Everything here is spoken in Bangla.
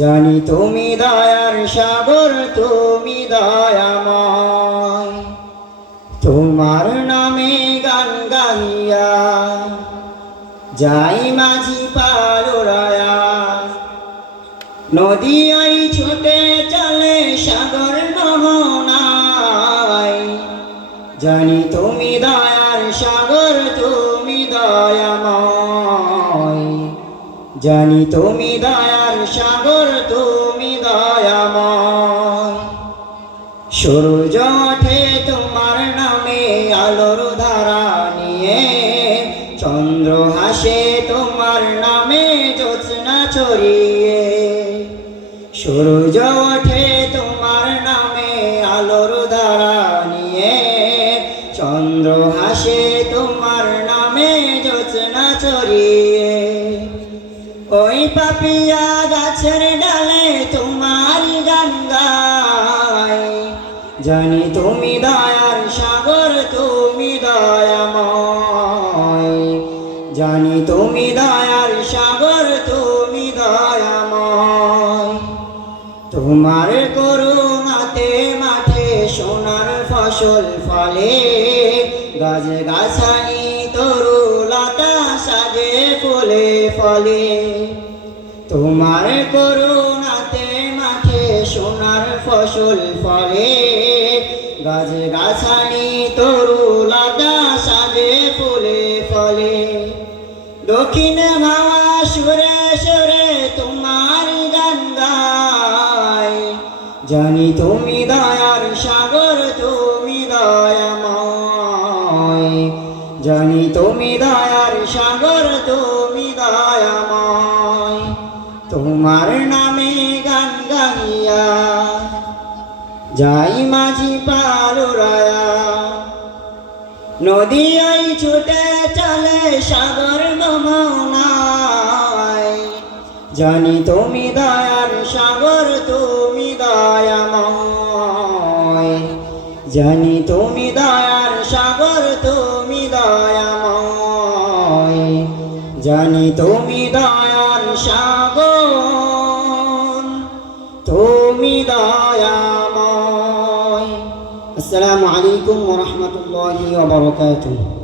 জানি তুমি দয়ার সাগর, তুমি দয়াময়। তোমার নামে গান গাইয়া যাই মাঝি পার উড়ায়া, নদী ওই ছুটে চলে সাগর মোহনায়। জানি তুমি দয়ার সাগর, তুমি দয়াময়। জানি তুমি দয়ার সাগর, তুমি দয়াময়। সূর্য ওঠে তোমার নামে আলোর ধারা নিয়ে, চন্দ্র হাসে তোমার নামে জ্যোৎস্না ছড়িয়ে। সূর্য ওঠে তোমার নামে আলোর ধারা নিয়ে, চন্দ্র হাসে তোমার নামে জ্যোৎস্না ছড়িয়ে। ওই পাপিয়া গাছের ডালে তোমার গান গায়। জানি তুমি দয়ার সাগর, তুমি দয়াময়। জানি তুমি দয়ার সাগর, তুমি দয়াময়। তোমার করুণাতে মাঠে সোনার ফসল ফলে, গাছ গাছালি তরুলতা সাজে ফুলে ফলে। তোমার করুণাতে মাঠে সোনার ফসল ফলে, গাছ গাছালি তরুলতা সাজে ফুলে ফলে। দক্ষিণ হাওয়া সুরে সুরে তোমার গান গায়। জানি তুমি দয়ার সাগর, তুমি দয়াময়। জানি তুমি দয়ার সাগর, তুমি দয়াময়। তোমার নামে গান গাইয়া যাই মাঝি পার উড়ায়া, নদী ওই ছুটে চলে সাগর মোহনায়। জানি তুমি দয়ার সাগর, তুমি দয়াময়। জানি তুমি দয়ার সাগর, তুমি দয়াময়। জানি তুমি দয়ার সাগর, তুমি দয়াময়। আসসালামু আলাইকুম ওয়া রাহমাতুল্লাহি ওয়া বারাকাতুহু।